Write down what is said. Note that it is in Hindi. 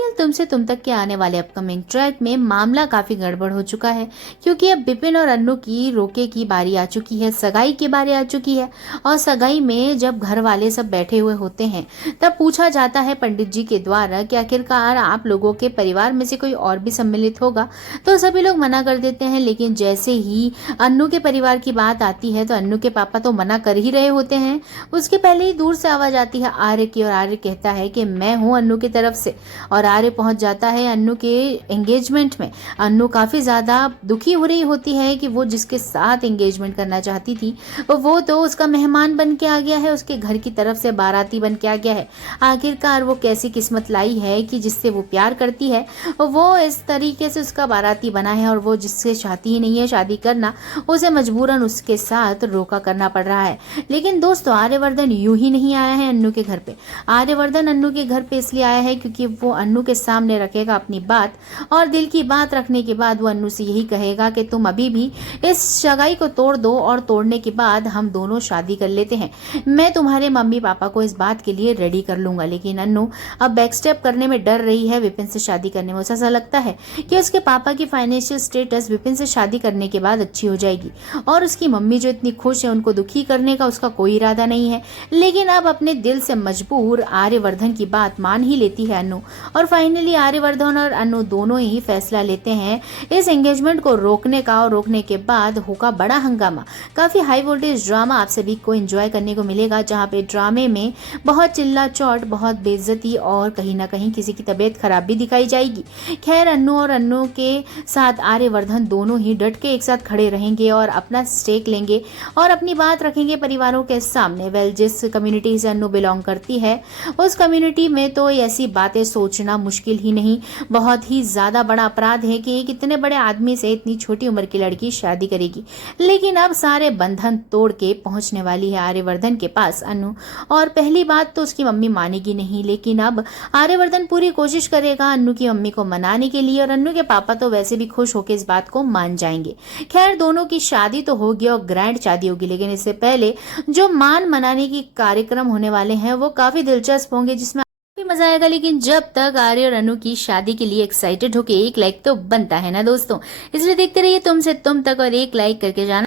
सीरियल तुमसे तुम तक के आने वाले अपकमिंग ट्रैक में मामला काफी गड़बड़ हो चुका है, क्योंकि अब विपिन और अन्नू की रोके की बारी आ चुकी है, सगाई की बारी आ चुकी है। और सगाई में जब घर वाले सब बैठे हुए होते हैं तब पूछा जाता है पंडित जी के द्वारा कि आखिरकार आप लोगों के परिवार में से कोई और भी सम्मिलित होगा। तो सभी लोग मना कर देते हैं, लेकिन जैसे ही अन्नू के परिवार की बात आती है तो अन्नू के पापा तो मना कर ही रहे होते हैं। उसके पहले ही दूर से आवाज आती है आर्य की, और आर्य कहता है कि मैं हूँ अन्नू की तरफ से। और आर्य पहुंच जाता है अन्नू के एंगेजमेंट में। अन्नू काफी ज्यादा दुखी हो रही होती है कि वो जिसके साथ एंगेजमेंट करना चाहती थी वो तो उसका मेहमान बन के आ गया है, उसके घर की तरफ से बाराती बन के आ गया है। आखिरकार वो कैसी किस्मत लाई है कि जिससे वो प्यार करती है वो इस तरीके से उसका बाराती बना है, और वो जिससे चाहती ही नहीं है शादी करना उसे मजबूरन उसके साथ रोका करना पड़ रहा है। लेकिन दोस्तों, आर्यवर्धन यूं ही नहीं आया है अन्नू के घर पे। आर्यवर्धन अन्नू के घर पे इसलिए आया है क्योंकि वो अन्नू के सामने रखेगा अपनी बात, और दिल की बात रखने के बाद वो अन्नू से यही कहेगा कि तुम अभी भी इस सगाई को तोड़ दो, और तोड़ने के बाद हम दोनों शादी कर लेते हैं। मैं तुम्हारे मम्मी पापा को इस बात के लिए रेडी कर लूंगा। लेकिन अन्नू अब बैकस्टेप करने में डर रही है विपिन से शादी करने में। उसे ऐसा लगता है कि उसके पापा की फाइनेंशियल स्टेटस विपिन से शादी करने के बाद अच्छी हो जाएगी, और उसकी मम्मी जो इतनी खुश है उनको दुखी करने का उसका कोई इरादा नहीं है। लेकिन अब अपने दिल से मजबूर आर्यवर्धन की बात मान ही लेती है अन्नू, और फाइनली आर्यवर्धन और अन्नू दोनों ही फैसला लेते हैं इस एंगेजमेंट को रोकने का। और रोकने के बाद होगा बड़ा हंगामा, काफी हाई वोल्टेज ड्रामा आप सभी को एंजॉय करने को मिलेगा, जहाँ पे ड्रामे में बहुत चिल्ला चौट, बहुत बेइज्जती और कहीं ना कहीं किसी की तबीयत खराब भी दिखाई जाएगी। खैर, अन्नू और अन्नू के साथ आर्यवर्धन दोनों ही डट के एक साथ खड़े रहेंगे और अपना स्टेक लेंगे और अपनी बात रखेंगे परिवारों के सामने। वेल, जिस कम्युनिटी से अन्नू बिलोंग करती है उस कम्युनिटी में तो ऐसी बातें सोचना मुश्किल ही नहीं, बहुत ही ज्यादा बड़ा अपराध है कि एक इतने बड़े आदमी से इतनी छोटी उम्र की लड़की शादी करेगी। लेकिन अब सारे बंधन तोड़ के पहुंचने वाली है आर्यवर्धन के पास अन्नू, और पहली बात तो उसकी मम्मी मानेगी नहीं, लेकिन अब आर्यवर्धन पूरी कोशिश करेगा अन्नू की मम्मी को मनाने के लिए, और अन्नू के पापा तो वैसे भी खुश होकर इस बात को मान जाएंगे। खैर, दोनों की शादी तो होगी और ग्रैंड शादी होगी, लेकिन इससे पहले जो मान मनाने की कार्यक्रम होने वाले हैं वो काफी दिलचस्प होंगे, जिसमें काफी मजा आएगा। लेकिन जब तक आर्य और अनु की शादी के लिए एक्साइटेड होके एक लाइक तो बनता है ना दोस्तों, इसलिए देखते रहिए तुमसे तुम तक, और एक लाइक करके जाना।